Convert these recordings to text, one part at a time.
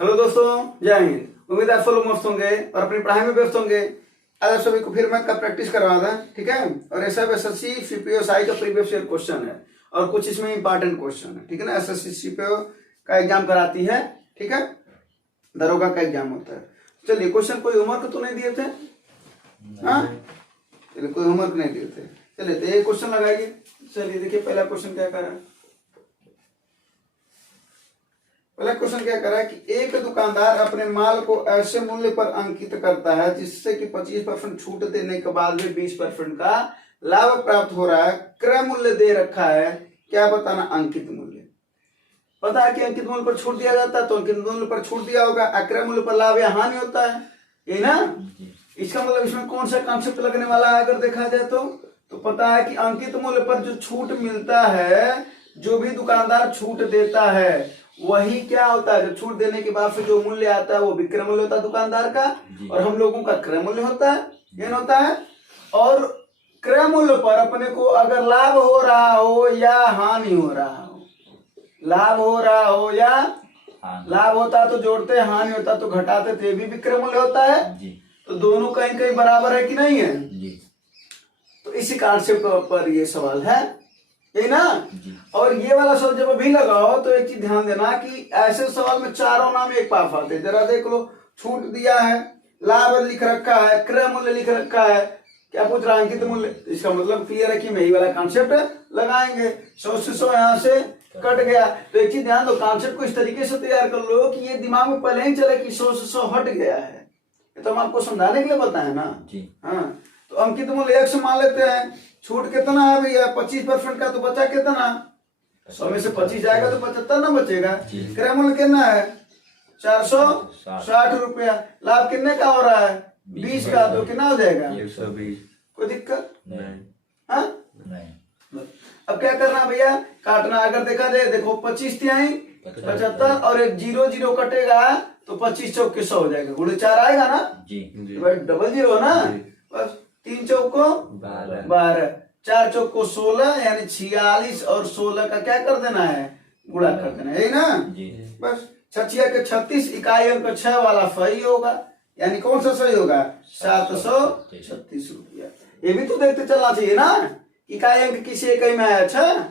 Hello दोस्तों, जय हिंद। उम्मीद है आप सब लोग मस्त होंगे और अपनी पढ़ाई में व्यस्त होंगे। आज आप सभी को फिर मैं कब प्रैक्टिस करवा था, ठीक है। और ऐसा एसएससी सीपीओ साई का प्रीवियस ईयर क्वेश्चन है और कुछ इसमें इंपॉर्टेंट क्वेश्चन है, ठीक है ना। एसएससी सीपीओ का एग्जाम कराती है, ठीक है। दरोगा का एग्जाम होता है। चलिए, क्वेश्चन कोई होमवर्क तो नहीं दिए थे? हाँ, चलिए, कोई होमवर्क नहीं दिए थे। चलिए तो एक क्वेश्चन लगाइए। चलिए देखिए, पहला क्वेश्चन क्या कर रहा है। पहला क्वेश्चन क्या कर रहा है कि एक दुकानदार अपने माल को ऐसे मूल्य पर अंकित करता है जिससे कि 25% छूट देने के बाद भी 20% का लाभ प्राप्त हो रहा है। क्रय मूल्य दे रखा है, क्या बताना अंकित मूल्य। पता है कि अंकित मूल्य पर छूट दिया जाता है तो अंकित मूल्य पर छूट दिया होगा, अक्रय मूल्य पर लाभ या हानि होता है, ये ना। इसका मतलब इसमें कौन सा कॉन्सेप्ट लगने वाला है अगर देखा जाए तो पता है कि अंकित मूल्य पर जो छूट मिलता है, जो भी दुकानदार छूट देता है वही क्या होता है, जो छूट देने के बाद फिर जो मूल्य आता है वो विक्रय मूल्य होता है दुकानदार का, और हम लोगों का क्रय मूल्य होता है, ये होता है। और क्रय मूल्य पर अपने को अगर लाभ हो रहा हो या हानि हो रहा हो, लाभ हो रहा हो या लाभ होता तो जोड़ते, हानि होता तो घटाते, तो ये भी विक्रय मूल्य होता है जी। तो दोनों कहीं कहीं बराबर है कि नहीं है जी। तो इसी कॉन्सेप्ट पर ये सवाल है, ये ना। और ये वाला सवाल जब अभी लगाओ तो एक चीज ध्यान देना कि ऐसे सवाल में चारों नाम एक पास आते हैं। जरा देख लो, छूट दिया है, लाभ लिख रखा है, क्रय मूल्य लिख रखा है, क्या पूछ रहा है अंकित मूल्य। इसका मतलब क्लियर है कि मैं यही वाला कॉन्सेप्ट लगाएंगे। 100 से 100 यहाँ से कट गया। तो एक चीज ध्यान दो, कॉन्सेप्ट को इस तरीके से तैयार कर लो कि ये दिमाग में पहले ही चले कि 100 से 100 हट गया है। ये तो हम आपको समझाने के लिए बताए ना जी। हाँ, तो अंकित मूल्य 100 मान लेते हैं। छूट कितना है भैया, 25% का, तो बचा कितना, 100 में से 25 जाएगा तो 75 ना बचेगा। क्रय मूल्य कितना है, 460 रुपया। लाभ कितने का हो रहा है, 20 का, तो कितना हो जाएगा 120। कोई दिक्कत नहीं। हाँ नहीं। अब क्या करना है भैया, काटना। अगर देखा जाए, देखो 25 तिहाई 75 और एक 0 कटेगा तो 25 चौक 100 हो जाएगा। गुणे 4 आएगा ना जी। डबल 0 ना, बस 3 चौक को 12, 4 चौक को 16, यानी 46 और 16 का क्या कर देना है, गुणा कर देना है, ना जी। बस 6 के 36, इकाई अंक 6 वाला सही होगा। यानी कौन सा सही होगा, 736 रुपया। ये भी तो देखते चलना चाहिए ना, इकाई अंक किसी इकाई में आया 6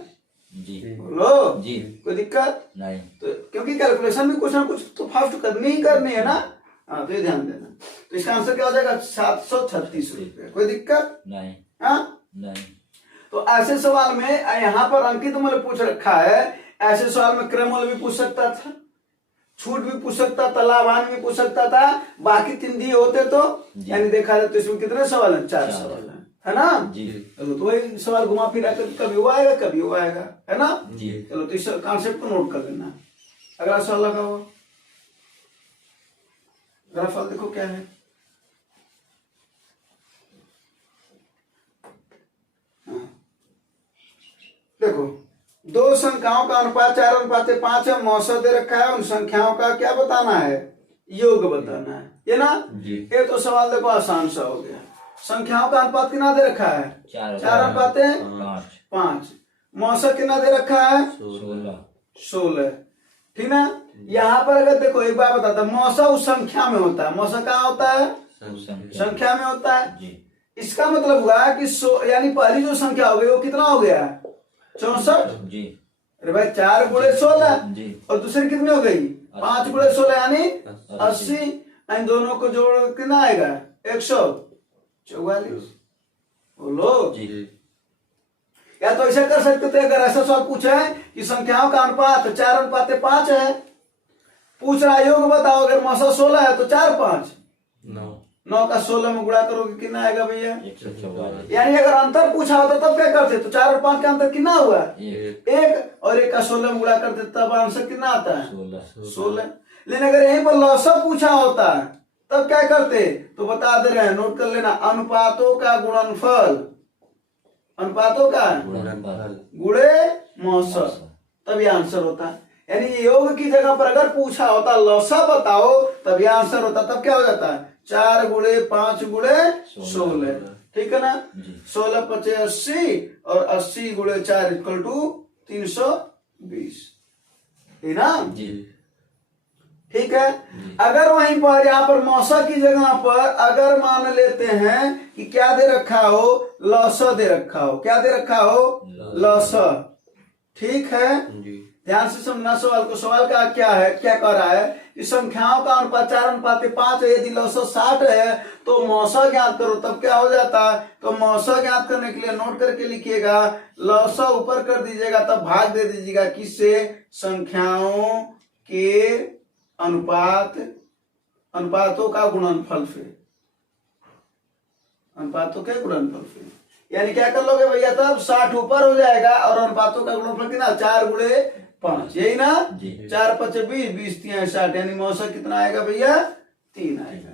जी। बोलो जी, कोई दिक्कत नहीं। तो क्योंकि कैलकुलेशन में कुछ ना कुछ तो फास्ट करनी ही करनी है ना। हाँ, तो ये ध्यान देना। तो इसका आंसर क्या हो जाएगा, 736 रुपये। कोई दिक्कत नहीं। हाँ नहीं। तो ऐसे सवाल में यहाँ पर अंकित मूल्य पूछ रखा है, ऐसे सवाल में क्रय मूल्य भी पूछ सकता था, छूट भी पूछ सकता था, लाभ हानि भी पूछ सकता था। बाकी 3 दिए होते तो, यानी देखा जाए तो इसमें कितने सवाल है, 4 सवाल है ना जी। चलो, तो वही सवाल घुमा फिरा कर कभी वो आएगा कभी वो आएगा, है ना जी। चलो, तो इस कॉन्सेप्ट को नोट कर लेना। अगला सवाल लगा हुआ, अगला सवाल देखो क्या है। देखो, 2 संख्याओं का अनुपात 4:5 है, मौसा दे रखा है, उन संख्याओं का क्या बताना है, योग बताना है, ये ना जी। ये तो सवाल देखो आसान सा हो गया। संख्याओं का अनुपात कितना दे रखा है, 4:5। मौसा कितना दे रखा है, 16, ठीक ना। यहाँ पर अगर देखो, एक बार बताता, मौसा उस संख्या में होता है। मौसा कहाँ होता है, संख्या में होता है जी। इसका मतलब हुआ कि यानी पहली जो संख्या हो गई वो कितना हो गया, 64 जी। अरे भाई, 4 गुणे 16 जी। और दूसरी कितनी हो गई, 5 गुणे 16 यानी 80। इन दोनों को जोड़ कितना आएगा, 144। बोलो जी। या तो ऐसा कर सकते थे, अगर ऐसा सवाल पूछा है कि संख्याओं का अनुपात 4:5 है, पूछ रहा योग बताओ, अगर मौसा 16 है तो 4 5 9 का 16 में गुणा करोगे कितना आएगा भैया, 144। यानी अगर अंतर पूछा होता तब क्या करते, तो 4 और 5 का अंतर कितना हुआ, 1, और 1 का 16 में गुणा करते तब आंसर कितना आता है, 16। लेकिन अगर यहीं पर लौसा पूछा होता तब क्या करते, तो बता दे रहे हैं, नोट कर लेना, अनुपातों का गुणनफल, अनुपातों का गुणे मौसा, तब ये आंसर होता है। यानी योग की जगह पर अगर पूछा होता लौसा बताओ, तब ये आंसर होता। तब क्या हो जाता है, 4 गुणे 5 गुणे 16, ठीक है ना। 16 × 5 = 80 और 80 गुणे 4 = 320, है ना जी। ठीक है। अगर वहीं पर यहाँ पर मौसा की जगह पर अगर मान लेते हैं कि क्या दे रखा हो, लौसा दे रखा हो, क्या दे रखा हो, लौसा, ठीक है। ध्यान से समझना सवाल को। सवाल का क्या है, क्या कह रहा है कि संख्याओं का अनुपात 4:5 है। यदि लौसा 60 है तो मौसा ज्ञात करो, तब क्या हो जाता है, तो मौसा ज्ञात करने के लिए नोट करके लिखिएगा, लौसा ऊपर कर दीजिएगा, तब भाग दे दीजिएगा किससे, संख्याओं के अनुपातों का गुणनफल से, अनुपातों के गुणनफल से। यानी क्या कर लोगे भैया, तब 60 ऊपर हो जाएगा और अनुपातों का गुणनफल कितना, 4×5, यही ना, 4×5 = 20, 20×3 = 60, यानी मौसा कितना आएगा भैया, 3 आएगा।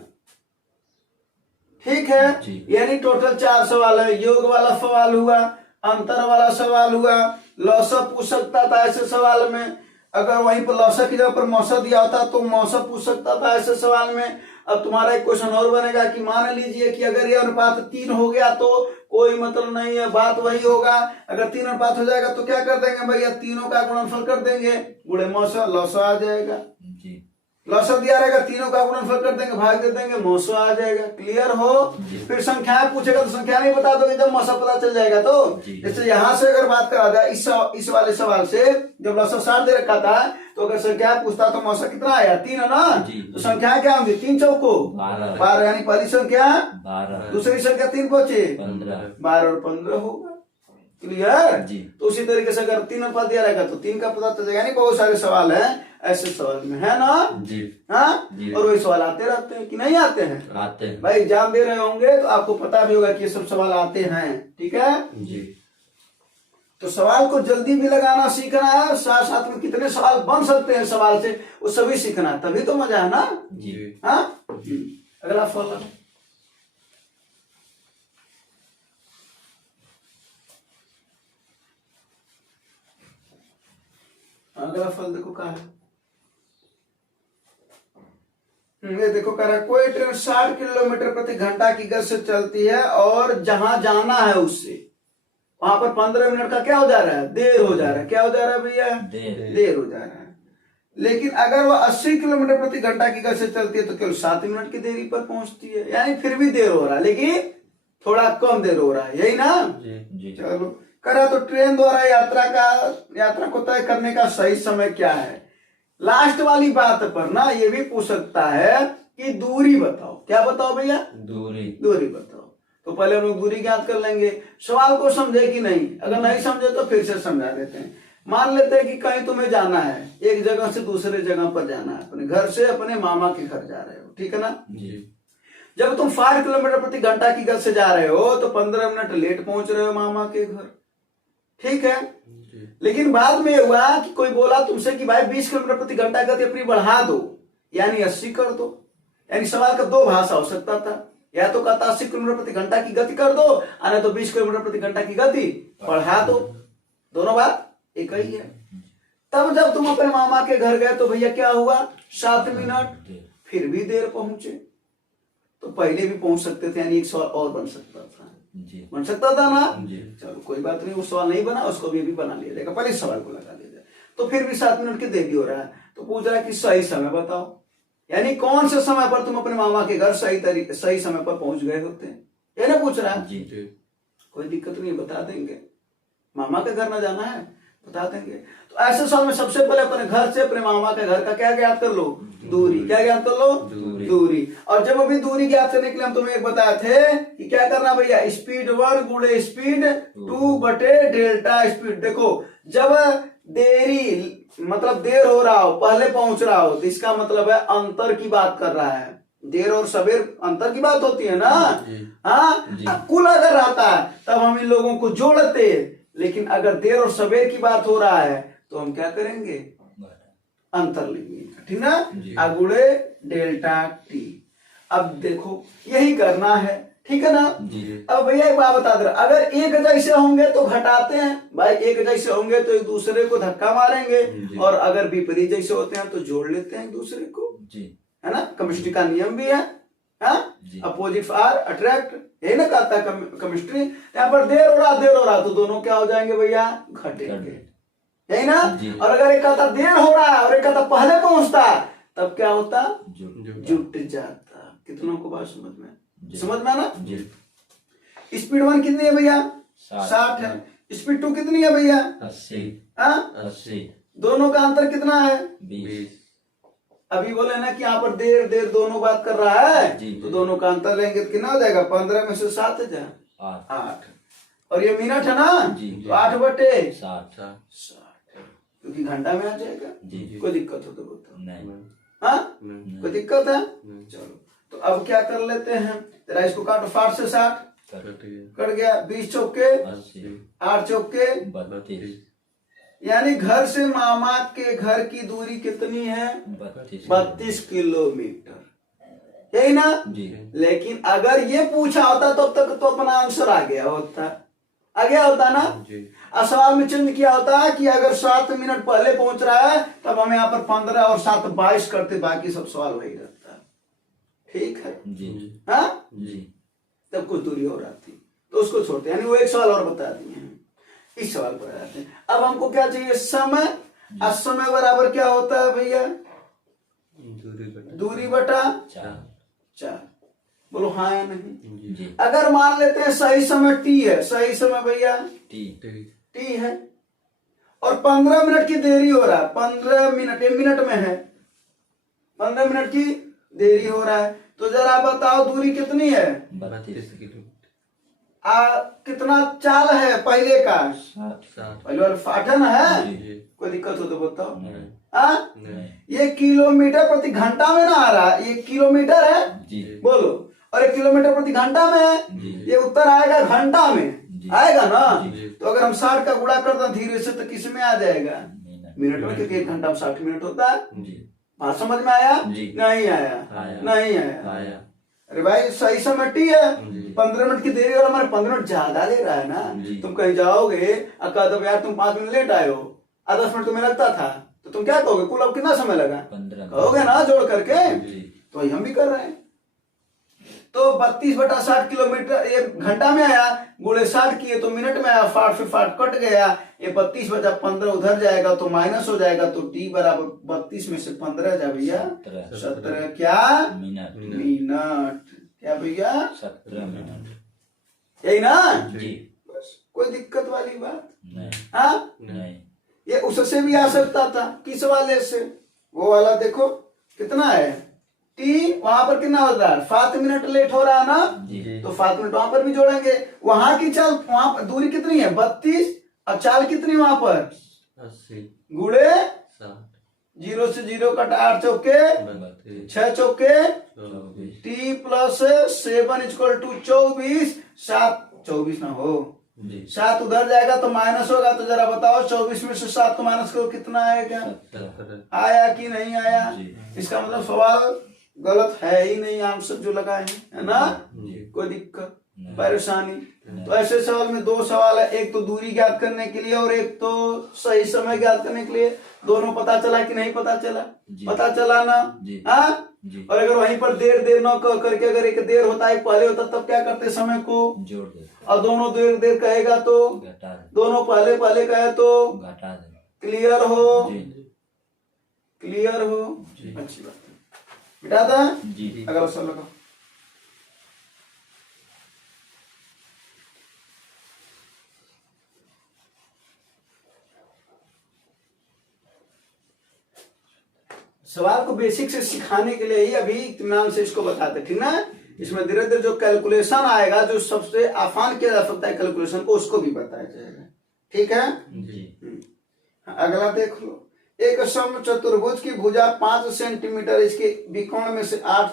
ठीक है, यानी टोटल 4 सवाल है। योग वाला सवाल हुआ, अंतर वाला सवाल हुआ, लौसा पूछ सकता था ऐसे सवाल में, अगर वहीं पर लौसा की जगह पर मौसा दिया होता तो मौसा पूछ सकता था ऐसे सवाल में। अब तुम्हारा एक क्वेश्चन और बनेगा कि मान लीजिए कि अगर ये अनुपात 3 हो गया तो कोई मतलब नहीं है, बात वही होगा। अगर 3 अनुपात हो जाएगा तो क्या कर देंगे भैया, तीनों का गुणनफल कर देंगे, गुणे मौसा, लौसा आ जाएगा। लौसा दिया रहेगा, तीनों का गुणनफल कर देंगे, भाग दे देंगे, मौसा आ जाएगा। क्लियर हो। फिर संख्याएं पूछेगा तो संख्या नहीं बता दोगे, जब मौसा पता चल जाएगा तो। जैसे यहाँ से अगर बात करा जाए इस वाले सवाल से, जब लौसा 60 दे रखा था तो अगर संख्या पूछता तो मौसा कितना आया, 3 है ना, तो संख्या क्या होंगी, 3 चौको 12, यानी पहली संख्या 12, दूसरी संख्या 3 बचे 12 और 15 होगा। क्लियर। तो उसी तरीके से अगर 3 अनुपात दिया रहेगा तो 3 का पता चल जाएगा। यानी बहुत सारे सवाल हैं ऐसे सवाल में, है ना जी। हाँ, और वही सवाल आते रहते हैं कि नहीं आते हैं, आते हैं भाई। एग्जाम दे रहे होंगे तो आपको पता भी होगा कि ये सब सवाल आते हैं, ठीक है जी। तो सवाल को जल्दी भी लगाना सीखना है, साथ साथ में कितने सवाल बन सकते हैं सवाल से वो सभी सीखना है, तभी तो मजा है ना जी। हाँ, अगला सवाल, अगला फल देखो क्या है। ये देखो कह रहा है कोई ट्रेन 60 किलोमीटर प्रति घंटा की गति से चलती है और जहां जाना है उससे वहां पर 15 मिनट का क्या हो जा रहा है, देर हो जा रहा है। क्या हो जा रहा है भैया, देर हो जा रहा है। लेकिन अगर वह 80 किलोमीटर प्रति घंटा की गति से चलती है तो केवल 7 मिनट की देरी पर पहुंचती है। यानी फिर भी देर हो रहा है, लेकिन थोड़ा कम देर हो रहा है, यही ना जी। चलो करा तो ट्रेन द्वारा यात्रा को तय करने का सही समय क्या है। लास्ट वाली बात पर ना ये भी पूछ सकता है कि दूरी बताओ। क्या बताओ भैया, दूरी बताओ। तो पहले हम लोग दूरी ज्ञात कर लेंगे। सवाल को समझे कि नहीं, अगर नहीं समझे तो फिर से समझा देते हैं। मान लेते हैं कि कहीं तुम्हें जाना है, एक जगह से दूसरे जगह पर जाना है, अपने घर से अपने मामा के घर जा रहे हो, ठीक है ना जी। जब तुम 5 किलोमीटर प्रति घंटा की गति से जा रहे हो तो 15 मिनट लेट पहुंच रहे हो मामा के घर, ठीक है। लेकिन बाद में हुआ कि कोई बोला तुमसे कि भाई 20 किलोमीटर प्रति घंटा गति अपनी बढ़ा दो, यानी 80 कर दो। यानी सवाल का दो भाषा हो सकता था, या तो कहता 80 किलोमीटर प्रति घंटा की गति कर दो, या तो 20 किलोमीटर प्रति घंटा की गति बढ़ा दो। दोनों बात एक ही है। तब जब तुम अपने मामा के घर गए तो भैया क्या हुआ, 7 मिनट, फिर भी देर पहुंचे। तो पहले भी पहुंच सकते थे, यानी एक सवाल और बन सकता था जी। बन सकता था ना जी। चलो कोई बात नहीं, वो सवाल नहीं बना, उसको भी बना लिया जाएगा, पहले सवाल को लगा लिया जाए। तो फिर भी 7 मिनट की देरी हो रहा है, तो पूछ रहा है कि सही समय बताओ, यानी कौन से समय पर तुम अपने मामा के घर सही समय पर पहुंच गए होते हैं, ये ना पूछ रहा है जी। कोई दिक्कत नहीं, बता देंगे। मामा के घर ना जाना है, बता देंगे। तो ऐसे सवाल में सबसे पहले अपने घर से अपने मामा के घर का क्या ज्ञात कर लो, दूरी। क्या ज्ञात कर लो, दूरी। और जब अभी दूरी ज्ञात करने के लिए हम तुम्हें एक बताए थे कि क्या करना भैया, स्पीड 1 गुणे स्पीड 2 बटे डेल्टा स्पीड। देखो जब देरी मतलब देर हो रहा हो, पहले पहुंच रहा हो, तो इसका मतलब है अंतर की बात कर रहा है। देर और सवेर अंतर की बात होती है ना। हाँ, कुल अगर रहता है तब हम इन लोगों को जोड़ते, लेकिन अगर देर और सवेर की बात हो रहा है तो हम क्या करेंगे, अंतर लेंगे, ठीक ना, अगुड़े डेल्टा टी। अब देखो यही करना है, ठीक है ना जी। अब भैया एक बात बता दे रहा, अगर एक जैसे होंगे तो घटाते हैं भाई, एक जैसे होंगे तो एक दूसरे को धक्का मारेंगे, और अगर विपरीत जैसे होते हैं तो जोड़ लेते हैं एक दूसरे को जी, है ना। केमिस्ट्री का नियम भी है, अपोजिट आर अट्रैक्ट, यही ना कहता है केमिस्ट्री। यहाँ पर देर हो रहा तो दोनों क्या हो जाएंगे भैया, घटेंगे, यही ना। और अगर एक कहता देर हो रहा है और एक कहता पहले पहुंचता, तब क्या होता, जुट जुट जाता। कितनों को बात समझ में, समझ में ना। जी। स्पीड 1 कितनी है भैया, 60 60 है। स्पीड 2 कितनी है भैया, 80 हाँ? 80 दोनों का अंतर कितना है, 20। अभी बोले ना कि यहाँ पर देर देर दोनों बात कर रहा है, जी। तो दोनों का अंतर लेंगे तो कितना हो जाएगा, 15 में से 7 है, 8 8। और ये मिनट है ना, जी। तो 8/60, 60 क्योंकि घंटा में आ जाएगा। जी। कोई दिक्कत हो तो बताओ, नहीं हाँ नहीं। कोई दिक्कत है। चलो तो अब क्या कर लेते हैं, तेरा इसको काटो, 60 से 60 कट गया, 20 चौके 80 8 चौके 32 यानी घर से मामा के घर की दूरी कितनी है, 32 किलोमीटर, यही ना। जी। लेकिन अगर ये पूछा होता तब तक तो अपना आंसर आ गया होता, आ गया होता ना। और सवाल में चिन्ह किया होता कि अगर 7 मिनट पहले पहुंच रहा है तब हम यहाँ पर 15 और 7 22 करते, बाकी सब सवाल वही रहता। ठीक है जी। हाँ जी। तब कुछ दूरी और आती तो उसको छोड़ते, यानी वो एक सवाल और बता दिए हैं, इस सवाल पर आते हैं। अब हमको क्या चाहिए, समय। और समय बराबर क्या होता है भैया, दूरी बटा 4। बोलो हाँ या नहीं। जी। अगर मान लेते हैं सही समय t है, सही समय भैया टी t है, और 15 मिनट की देरी हो रहा है, 15 मिनट, 1 मिनट में है, 15 मिनट की देरी हो रहा है, तो जरा बताओ दूरी कितनी है, 32 किलोमीटर। कितना चाल है पहले का, 60 पहले वाला 60 है। जी। कोई दिक्कत हो तो बताओ, नहीं हाँ? नहीं। ये किलोमीटर प्रति घंटा में ना आ रहा, ये किलोमीटर है जी। बोलो, और 1 किलोमीटर प्रति घंटा में है, जी। ये उत्तर आएगा घंटा में, जी। आएगा ना। जी। तो अगर हम 60 का गुणा कर दें धीरे से तो किस में आ जाएगा, मिनट मिनट में, क्योंकि 1 घंटा में 60 मिनट होता है। जी। बात समझ में आया, जी। नहीं आया, आया। नहीं आया। आया। अरे भाई सही समय टी है, जी। 15 मिनट की देरी और हमारे 15 मिनट ज्यादा ले रहा है ना। जी। तुम कहीं जाओगे और कह दो यार तुम 5 मिनट लेट आए हो, 10 मिनट तुम्हें लगता था, तो तुम क्या कहोगे, कुल अब कितना समय लगा, 15 कहोगे ना जोड़ करके। जी। तो वही हम भी कर रहे हैं। तो 32/60 किलोमीटर ये घंटा में आया, गुणे 60 किए तो मिनट में आया, 60 से 60 कट गया, ये 32/15 उधर जाएगा तो माइनस हो जाएगा, तो टी बराबर 32 में से 15 जा भैया 17 क्या मिनट, क्या भैया 17 मिनट। यही ना। जी। बस कोई दिक्कत वाली बात, नहीं हाँ। नहीं। ये उससे भी आ सकता था, किस वाले से, वो वाला देखो कितना है टी, वहां पर कितना हो रहा है, 7 मिनट लेट हो रहा है ना। जी। तो 7 मिनट वहां पर भी जोड़ेंगे, वहां की चाल, वहां पर दूरी कितनी है 32, और चाल कितनी वहां पर 80 गुड़े 60 0 से 0 कट 8 चौके 6 चौके 24 टी प्लस 7 इक्वल टू 24, 7 24 ना हो, जी। 7 उधर जाएगा तो माइनस होगा, तो जरा बताओ 24 में से 7 को माइनस करो कितना आएगा, 17 आया कि नहीं आया। जी। इसका मतलब सवाल गलत है ही नहीं, आंसर जो लगाए हैं, है ना। जी। कोई दिक्कत नहीं। परेशानी। तो ऐसे सवाल में 2 सवाल है, एक तो दूरी ज्ञात करने के लिए और एक तो सही समय ज्ञात करने के लिए। दोनों पता चला कि नहीं पता चला, जी। पता चला ना, जी। हाँ। जी। और अगर वहीं पर देर देर न करके अगर एक देर होता एक पहले होता तब क्या करते, समय को जोड़ दे, और दोनों देर देर कहेगा तो घटा दे, दोनों पहले पहले कहे तो घटा दे। क्लियर हो, जी। क्लियर हो, जी। अच्छी बात है। बिटा था जी। अगला सवाल लगाओ। सवाल को बेसिक से सिखाने के लिए ही अभी इत्मीनान से इसको बताते, ठीक ना। इसमें धीरे धीरे जो कैलकुलेशन आएगा, जो सबसे आसान किया जा सकता है कैलकुलेशन को, उसको भी बताया जाएगा, ठीक है जी। अगला देख लो, एक समचतुर्भुज की भुजा 5 सेंटीमीटर, इसके विकोण में से 8,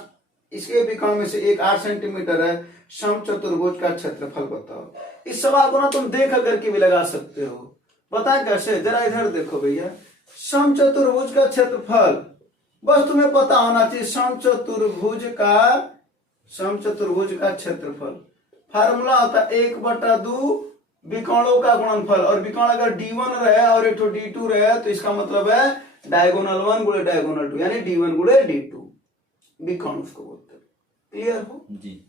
इसके विकोण में से एक 8 सेंटीमीटर है, समचतुर्भुज का क्षेत्रफल बताओ। इस सवाल को ना तुम देख करके भी लगा सकते हो, पता कैसे, जरा इधर देखो भैया, समचतुर्भुज का क्षेत्रफल बस तुम्हें पता होना चाहिए, समचतुर्भुज का क्षेत्रफल फार्मूला होता है 1/2 विकोणों का गुणनफल, और विकोण अगर D1 रहे और एक D2 रहे तो इसका मतलब है डायगोनल 1 गुणे डायगोनल 2, यानी D1 गुणे D2 विकोण उसको बोलते हैं। क्लियर हो जी।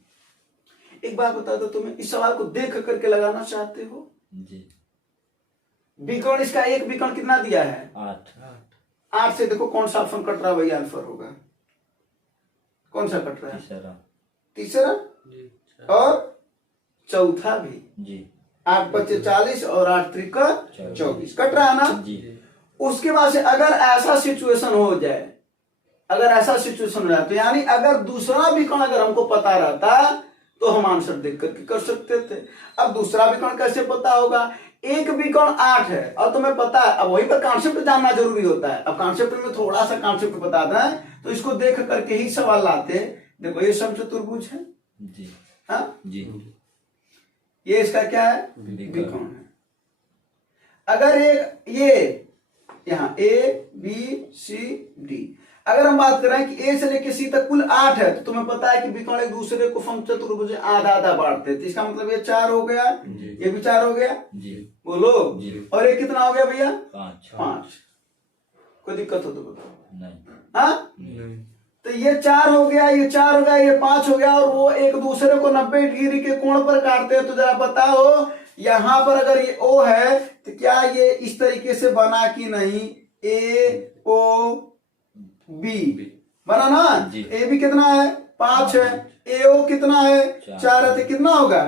एक बात बता दो, तुम्हें इस सवाल को देख करके लगाना चाहते हो। जी। विकोण इसका एक विकोण कितना दिया है, 8 8 से देखो कौन सा ऑप्शन कट रहा है, वही आंसर होगा। कौन सा कट रहा है? तीसरा तीसरा जी और चौथा भी। जी 8 बच्चे 40 और 8 त्रिका 24 कट रहा है ना। जी उसके बाद से अगर ऐसा सिचुएशन हो जाए, अगर ऐसा सिचुएशन हो जाए तो यानी अगर दूसरा विकर्ण अगर हमको पता रहता तो हम आंसर देख करके कर सकते थे। अब दूसरा विकर्ण कैसे पता होगा? एक विकर्ण 8 है और तुम्हें पता है, अब वहीं पर कॉन्सेप्ट जानना जरूरी होता है। अब कॉन्सेप्ट में थोड़ा सा कॉन्सेप्ट बताता है तो इसको देख करके ही सवाल लाते। देखो ये समचतुर्भुज है, जी हाँ जी ये इसका क्या है? विकर्ण। विकर्ण है। अगर एक ये यहाँ ए बी सी डी, अगर हम बात करें कि ए से लेके सी तक कुल 8 है तो तुम्हें पता है कि विकर्ण एक दूसरे को समचतुर्भुज आधा आधा बांटते हैं, तो इसका मतलब ये 4 हो गया, ये भी 4 हो गया, जी बोलो जी। और ये कितना हो गया भैया? 5 कोई दिक्कत हो तो बताओ। नहीं हाँ नहीं तो ये 4 हो गया, ये 4 हो गया, ये 5 हो गया और वो एक दूसरे को 90 डिग्री के कोण पर काटते हैं। तो जरा बताओ यहां पर अगर ये O है तो क्या ये इस तरीके से बना कि नहीं? ए ओ बी बना ना। जी। ए बी कितना है? 5 है। ए ओ कितना है? 4 है। तो कितना होगा?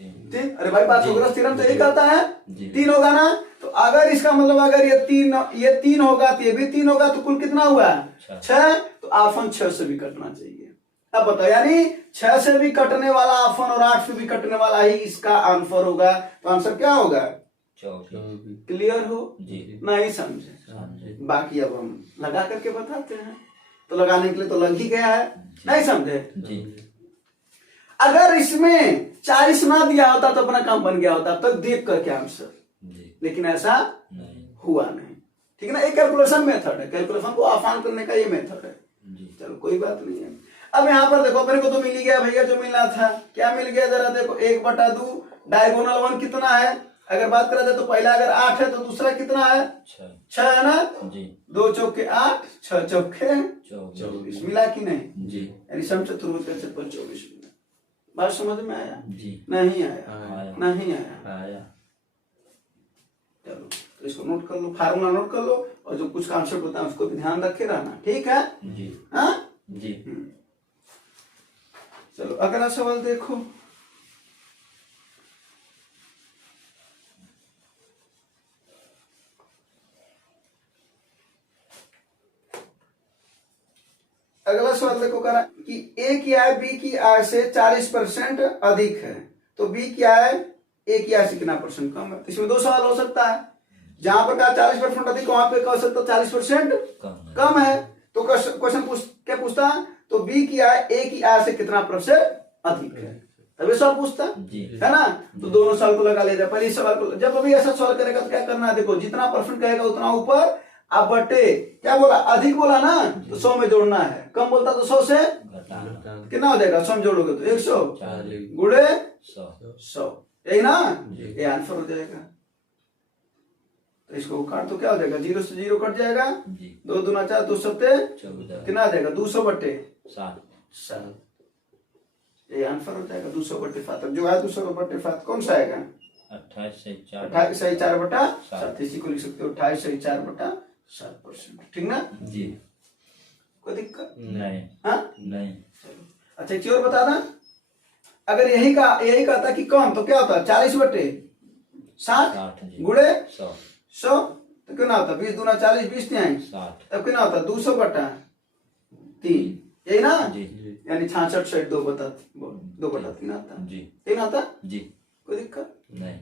3। अरे भाई पाइथागोरस थ्योरम तो यही कहता है जी। 3 होगा ना। तो अगर इसका मतलब अगर ये 3 होगा तो ये भी 3 होगा तो कुल कितना हुआ? 6। तो ऑप्शन 6 से भी कटना चाहिए। अब बताओ यानी 6 से भी कटने वाला ऑप्शन और 8 से भी कटने वाला ही इसका आंसर होगा। तो आंसर क्या होगा? 24 क्लियर हो? जी नहीं समझे? समझे। बाकी अब हम लगा करके बताते हैं। तो लगाने के लिए तो लग ही गया है, नहीं समझे? जी अगर इसमें 40 ना दिया होता तो अपना काम बन गया होता, तो देख करके आंसर, जी लेकिन ऐसा नहीं हुआ नहीं। ठीक है ना। एक कैलकुलेशन मेथड है, कैलकुलेशन को आसान करने का ये मेथड है। जी चलो कोई बात नहीं है। अब यहाँ पर देखो अपने को तो मिल ही गया भैया जो मिलना था। क्या मिल गया जरा देखो? 1/2 डायगोनल 1 कितना है? अगर बात करा जाए तो पहला अगर 8 है तो दूसरा कितना है? 6 है ना। जी 2 चौके 8, 6 चौके 24 24 मिला कि नहीं? जी यानी समचतुर्भुज का क्षेत्रफल 24 मिला। बात समझ में आया? जी नहीं आया? आया नहीं आया? आया। चलो तो इसको नोट कर लो, फार्मूला नोट कर लो और जो कुछ कॉन्सेप्ट होता है उसको भी ध्यान रखे रहना। ठीक है? जी हाँ जी चलो अगला सवाल देखो। अगला सवाल देखो करा कि ए की आय बी की आय से 40% अधिक है तो बी की आय ए की आय से कितना परसेंट कम है? तो इसमें 2 सवाल हो सकता है। जहां पर कहा 40% अधिक वहां पे कह सकता 40% कम है। तो क्वेश्चन क्या पूछता? तो बी की आय ए की आय से कितना परसेंट अधिक है, तभी सवाल पूछता जी है ना। तो दोनों सवाल को लगा लेगा। पहले सवाल को जब अभी ऐसा सवाल करेगा तो क्या करना है? देखो जितना परसेंट कहेगा उतना ऊपर आप बटे क्या बोला? अधिक बोला ना तो 100 में जोड़ना है, कम बोलता तो 100 से घटाना कितना हो जाएगा? 100 में जोड़ोगे तो 100 40 गुणे 100 100, यही ना। जी। ये आंसर हो जाएगा। तो इसको काट तो क्या हो जाएगा? 0 से 0 कट जाएगा। जी 2 दूना 4, 2 सत्ते 14 कितना आ जाएगा? 200 बटे 7 ये आंसर हो जाएगा 200 बटे 7। जो है 200 बटे 7 कौन सा आएगा? 28 से 4 28 सही 4 बटा 7। 7 इसी को लिख सकते हो 28 सही 4 बटा 7%। ठीक ना। जी कोई दिक्कत? नहीं हाँ नहीं चलो अच्छा एक चीज और बता दें। अगर यही कहता कि कम तो क्या होता? 40 बटे 60 60 जी गुणे 100 100 तो कितना होता? 20 दूना 40, 20 तिहाई 60 तब कितना होता? 200 बटा 3, यही ना। जी यानी 66 से 2 बटा 3 आता। जी 3 आता। जी कोई दिक्कत? नहीं।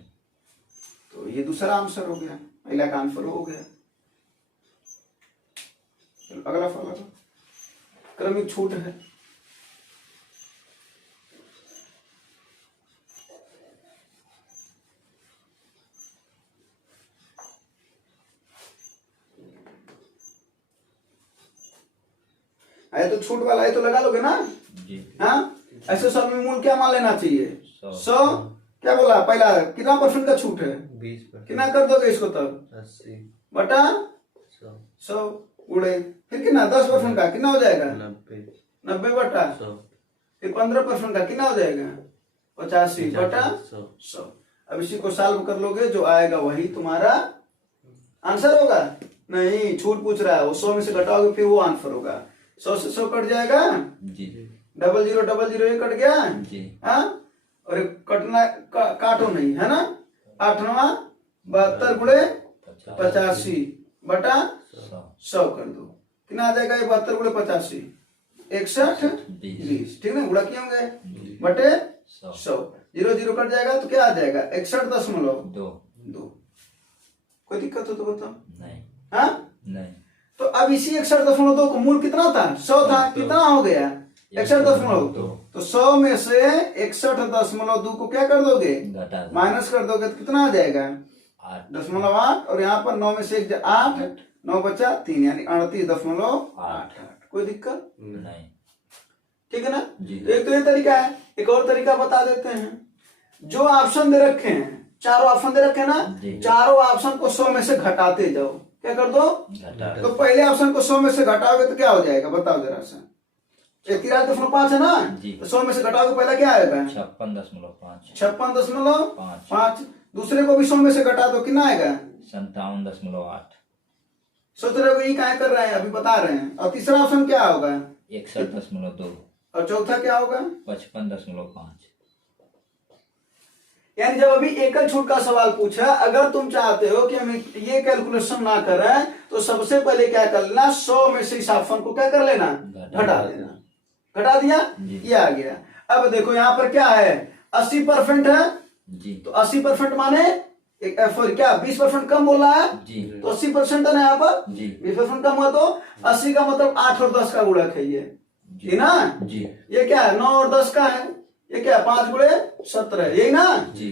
तो ये दूसरा आंसर हो गया, पहला का आंसर हो गया। चलो अगला सवाल क्रमिक छूट है। आया तो छूट वाला है तो लगा लोगे ना। जी हाँ ऐसे सब में मूल क्या मान लेना चाहिए? 100 100 क्या बोला? पहला कितना परसेंट का छूट है? 20% कितना कर दोगे इसको तब? 80 बटा 100 गुणे फिर कितना? 10% का कितना हो जाएगा? 90 बटा 100 फिर 15% का कितना हो जाएगा? 85 बटा 100। अब इसी को सॉल्व कर लोगे, जो आएगा वही तुम्हारा आंसर होगा। नहीं, छूट पूछ रहा है वो। 100 में से घटाओगे फिर वो आंसर होगा। 100 से 100 कट जाएगा, जी 0000 ये कट गया, जी हाँ, और कटना काटो नहीं, है ना। 8वां 72 गुणे 85 बटा 100 कर दो, कितना आ जाएगा ये 72 गुणे 85, 61 20, ठीक ना, गुणा किए होंगे बटे 100, 0 कट जाएगा तो क्या आ जाएगा 61.2। कोई दिक्कत हो तो बताओ। नहीं हाँ, नहीं, तो अब इसी 61.2 को मूल कितना था 100 था, कितना हो गया 61.2, तो 100 में से 61.2 को क्या कर दोगे घटा दो। माइनस कर दोगे तो कितना आ जाएगा 8 .8, और यहाँ पर 9 में से 1 8, 9 बचा 3 यानी 38.8। कोई दिक्कत नहीं, ठीक है ना। जी। तो एक तो ये तरीका है, एक और तरीका बता देते हैं। जो ऑप्शन दे रखे हैं, चारों ऑप्शन दे रखे हैं ना, जी। चारों ऑप्शन को 100 में से घटाते जाओ। क्या कर दो घटा तो पहले ऑप्शन को 100 में से घटाओगे तो क्या हो जाएगा बताओ जरा सा। 83.5 है ना, जी। तो 100 में से घटाओगे पहला क्या आएगा 56.5, 56.5। दूसरे को भी 100 में से घटा दो, कितना आएगा 57.8, सोच रहे हो ये क्या कर रहे हैं, अभी बता रहे हैं। और तीसरा ऑप्शन क्या होगा 61.2, और चौथा क्या होगा 55.5। यानी जब अभी एकल छूट का सवाल पूछा, अगर तुम चाहते हो कि हम ये कैलकुलेशन ना करें तो सबसे पहले क्या कर लेना 100 में से इस ऑप्शन को क्या कर लेना घटा देना। घटा दिया, ये आ गया। अब देखो यहाँ पर क्या है 80% है जी, तो 80% माने क्या 20% कम बोल रहा है जी तो 80% है ना यहाँ पर जी 20% कम हुआ तो 80 का मतलब 8 और 10 का गुणक है ये, जी है ना। जी ये क्या है 9 और 10 का है, ये क्या 5 गुणे 17 यही ना। जी,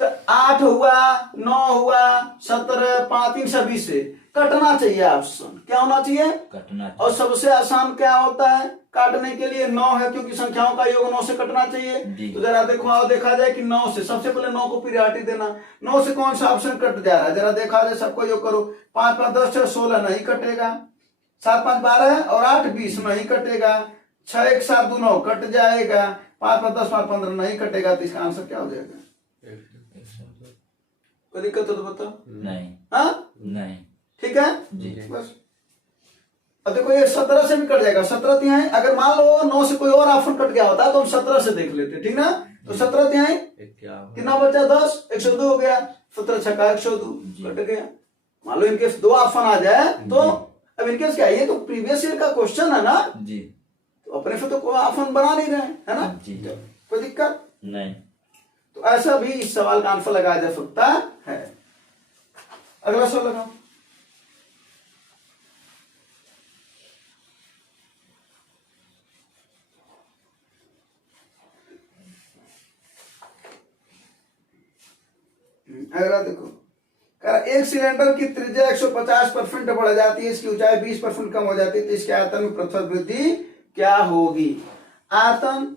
तो 8 हुआ 9 हुआ 17 5 3 20 से कटना चाहिए ऑप्शन, क्या होना चाहिए कटना और सबसे आसान क्या होता है काटने के लिए 9 है, क्योंकि संख्याओं का योग 9 से कटना चाहिए। जी। तो जरा देखो आओ देखा जाए कि 9 से सबसे पहले 9 को प्रायोरिटी देना। 9 से कौन सा ऑप्शन कट जा रहा है जरा देखा जाए, सबको योग करो। 5 5 10 6 16 नहीं कटेगा, 7 5 12 और 8 20 नहीं कटेगा, 6 1 7 2 9 कट जाएगा, 5 5 10 5 15 नहीं कटेगा। तो इसका आंसर क्या हो जाएगा, कोई दिक्कत हो तो बताओ। नहीं हाँ नहीं, ठीक है जी बस। अब देखो ये 17 से भी कट जाएगा, 17 तिहाई। अगर मान लो 9 से कोई और ऑप्शन कट गया होता तो हम 17 से देख लेते, ठीक ना। तो 17 तिहाई कितना बचा 10, 102 हो गया, 17 छक्का 102 कट गया। मान लो इनके 2 ऑप्शन आ जाए तो अब इनके क्या है, ये तो प्रीवियस ईयर का क्वेश्चन है ना, जी, तो अपने से तो कोई ऑप्शन बना नहीं रहे है ना, जी कोई दिक्कत नहीं, तो ऐसा भी इस सवाल का आंसर लगाया जा सकता है। अगला सवाल लगाओ। अगला देखो, कह रहा एक सिलेंडर की त्रिज्या 150% बढ़ जाती है, इसकी ऊंचाई 20% कम हो जाती है, तो इसके आयतन में प्रतिशत वृद्धि क्या होगी। आयतन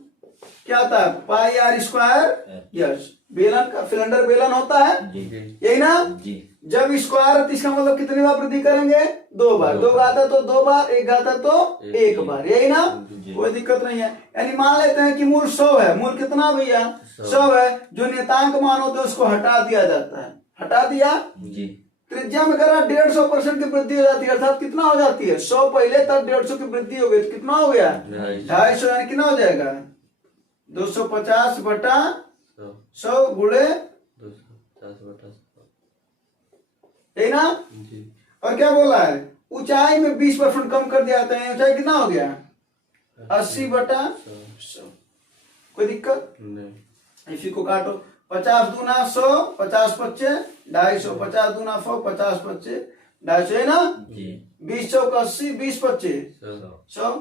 क्या होता है पाई आर स्क्वायर, यस। बेलन का सिलेंडर बेलन होता है जी यही ना। जी, जब स्क्वायर है तो इसका मतलब कितनी बार वृद्धि करेंगे 2 बार, 2 गाता तो 2 बार, 1 गाता तो 1 बार, यही ना। कोई दिक्कत नहीं है। यानी मान लेते हैं कि मूल 100 है, मूल कितना भैया 100 है, जो नियतांक मान होते हैं उसको हटा दिया जाता है, हटा दिया। जी, त्रिज्या में करा 150% की वृद्धि हो जाती है, अर्थात कितना हो जाती है 100 पहले तक 150 की वृद्धि हो गई तो कितना हो गया 250, यानी कितना हो जाएगा 250 बटा 100 गुणे, है ना। और क्या बोला है ऊंचाई में 20% कम कर दिया जाता है, ऊंचाई कितना हो गया 80 बटा 100। कोई दिक्कत नहीं, इसी को काटो। 50 दूना 100, 50 पच्चे 250, 50 दूना 100, 50 पच्चे 250, है ना। जी 20 चौक 80, 20 पच्चे 100,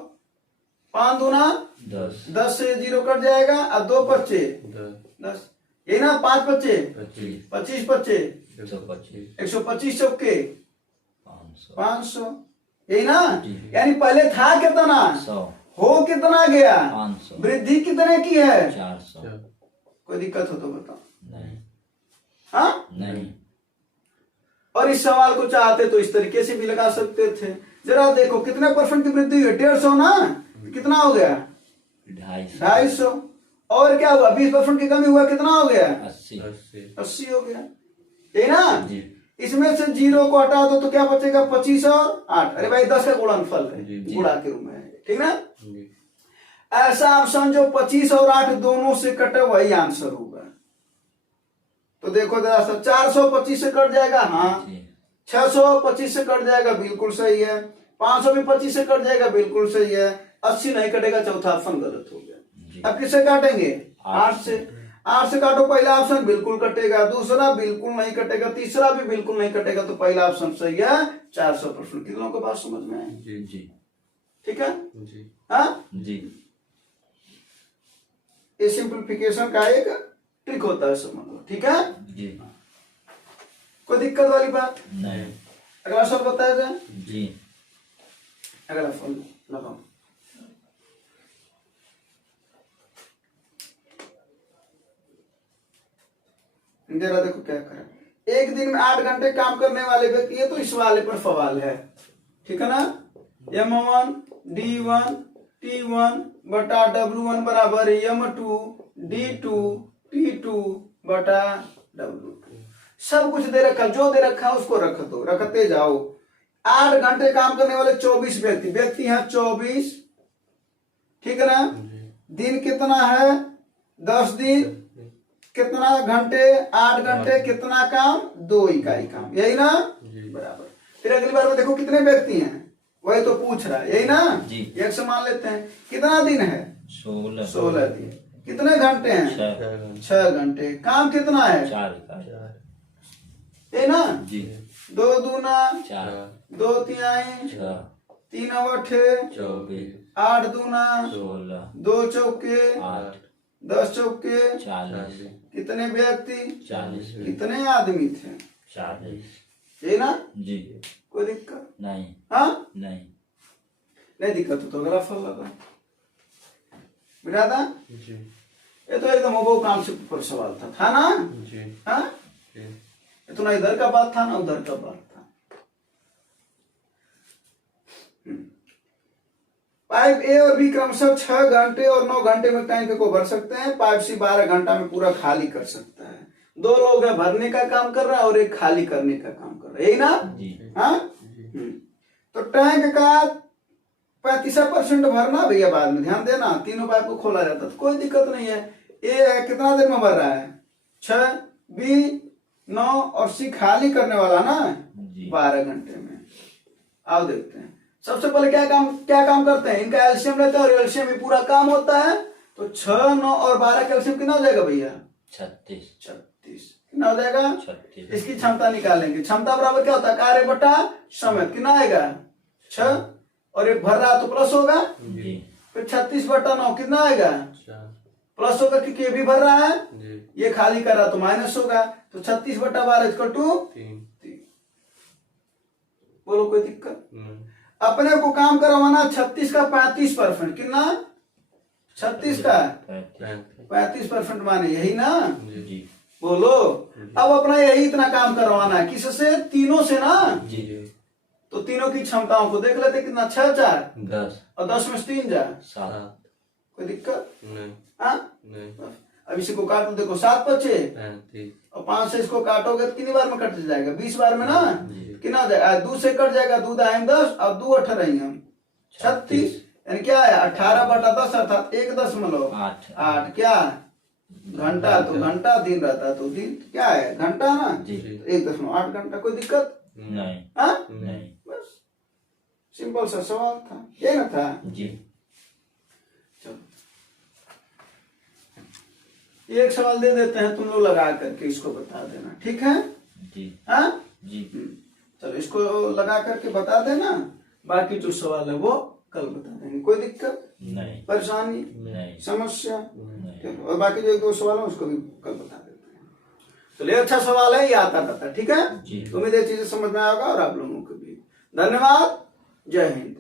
5 दूना 10, 10 से 0 कट जाएगा, और 2 पच्चे 10, ये ना 5 पच्चे 25 पच्चे 125, 125 चौके 500, 500, यही ना। जी। यानी पहले था कितना 100, हो कितना गया 500, वृद्धि कितने की है 400, कोई दिक्कत हो तो बताओ। नहीं हाँ, नहीं, और इस सवाल को चाहते तो इस तरीके से भी लगा सकते थे। जरा देखो कितने परसेंट की वृद्धि हुई 150 ना, कितना हो गया 250, और क्या हुआ 20% की कमी हुआ कितना हो गया 80, 80 हो गया, यही ना। जी इसमें से 0 को हटा दो तो क्या बचेगा 25 और 8। अरे भाई 10 का गुणनफल है, जी। गुणा के रूप में है, ठीक ना। जी ऐसा ऑप्शन जो 25 और 8 दोनों से कटे वही आंसर होगा। तो देखो जरा सा, 425 से कट जाएगा, हाँ। जी 625 से कट जाएगा, बिल्कुल सही है। 500 भी 25 से कट जाएगा, बिल्कुल सही है। 80 नहीं कटेगा, चौथा ऑप्शन गलत हो गया। जी अब किससे काटेंगे? 8 8 से। 8 से काटो, पहला ऑप्शन बिल्कुल कटेगा, दूसरा बिल्कुल नहीं कटेगा, तीसरा भी बिल्कुल नहीं कटेगा, तो पहला ऑप्शन सही है 400%। कितनों को बात समझ में आई? जी जी ठीक है, जी हाँ। जी ये सिंप्लीफिकेशन का एक ट्रिक होता है, समझ लो, ठीक है। जी कोई दिक्कत वाली बात? नहीं अगला सवाल बताया जाए। जी अगला सवाल लगाओ। जरा देखो क्या करें। एक दिन में 8 घंटे काम करने वाले व्यक्ति, ये तो इस वाले पर सवाल है, ठीक है ना। M1 D1 T1 बटा W1 बराबर M2 D2 T2 बटा W2। सब कुछ दे रखा, जो दे रखा है उसको रख दो, रखते जाओ। 8 घंटे काम करने वाले 24 व्यक्ति हैं 24, ठीक है ना। दिन कितना है? 10 दिन। कितना घंटे? 8 घंटे। कितना काम? 2 इकाई काम, यही ना, बराबर। फिर अगली बार में देखो कितने व्यक्ति हैं, वही तो पूछ रहा है, यही ना। जी। एक से मान लेते हैं। कितना दिन है? 16 दिन। कितने घंटे हैं? 6 घंटे। काम कितना है? 4 का ये ना। जी 2 दूना 4 2 तिहाई 6 3 अवठे 24 8 दूना 16 2 चौके 8 10 चौके 40 कितने व्यक्ति? 40 कितने आदमी थे? 40 ये ना। जी कोई दिक्कत? नहीं हाँ, नहीं नहीं दिक्कत हो तो अगला फल लगा बिरादा। जी ये तो एकदम वो कॉन्सेप्ट पर सवाल था ना। जी हाँ, जी ये तो ना इधर का बात था ना उधर का बात था। पाइप ए और बी क्रमशः 6 घंटे और 9 घंटे में टैंक को भर सकते हैं। पाइप सी 12 घंटा में पूरा खाली कर सकता है। 2 लोग हैं, भरने का काम कर रहा है और एक खाली करने का काम कर रहा है, यही ना। जी हाँ, तो टैंक का 35% भरना भैया, बाद में ध्यान देना। तीनों पाइप को खोला जाता है तो कोई दिक्कत नहीं है। ए कितना देर में भर रहा है? 6, बी 9 और सी खाली करने वाला ना जी 12 घंटे में। आओ देखते हैं। सबसे पहले क्या काम करते हैं? इनका एलसीएम लेते हैं और एलसीएम में पूरा काम होता है। तो 6, 9 और 12 का एलसीएम कितना हो जाएगा भैया? 36 36। कितना हो जाएगा? 36 इसकी क्षमता निकालेंगे। क्षमता बराबर क्या होता है? कार्य बटा समय। कितना आएगा? 6 और एक भर रहा तो प्लस होगा। जी फिर 36 बटा 9 कितना आएगा? 4 प्लस होगा क्योंकि ये भी भर रहा है, जी ये खाली कर रहा तो माइनस होगा। तो 36 बटा 12 इक्वल टू 3 3। बोलो कोई दिक्कत? नहीं अपने को काम करवाना 36 का 35%। कितना? 36 का 35% माने, यही ना। जी बोलो। अब अपना यही इतना काम करवाना है, किससे? तीनों से ना। जी तो तीनों की क्षमताओं को देख लेते। कितना? 6 4 10 और 10 में से 3 जा। 7 कोई दिक्कत? नहीं हाँ, नहीं अब इसी को काटो, देखो 7 बचे 35 और 5 से इसको काटोगे तो कितनी बार में कट जाएगा? 20 बार में ना। जी कितना हो जाएगा? 2 से कट जाएगा, 2 दाएं 10 और 2 18 हम 36। यानी क्या है? 18 बटा 10 अर्थात 1.8। 8 क्या घंटा? तो घंटा। दिन रहता तो दिन क्या है? घंटा ना। जी 1.8 घंटा। कोई दिक्कत? नहीं हाँ, नहीं बस सिंपल सा सवाल था, ये ना था। जी चलो एक सवाल दे देते हैं, तुम लोग लगा करके इसको बता देना, ठीक है। जी हाँ, जी चलो इसको लगा करके बता देना। बाकी जो सवाल है वो कल बता देंगे। कोई दिक्कत, नहीं परेशानी, नहीं समस्या? नहीं चलो, और बाकी जो 2 सवाल है उसको भी कल बता देते हैं। चलिए, अच्छा सवाल है, ये आता रहता है, ठीक है। जी उम्मीद है चीजें समझ में आएगा और आप लोगों को भी। धन्यवाद। जय हिंद।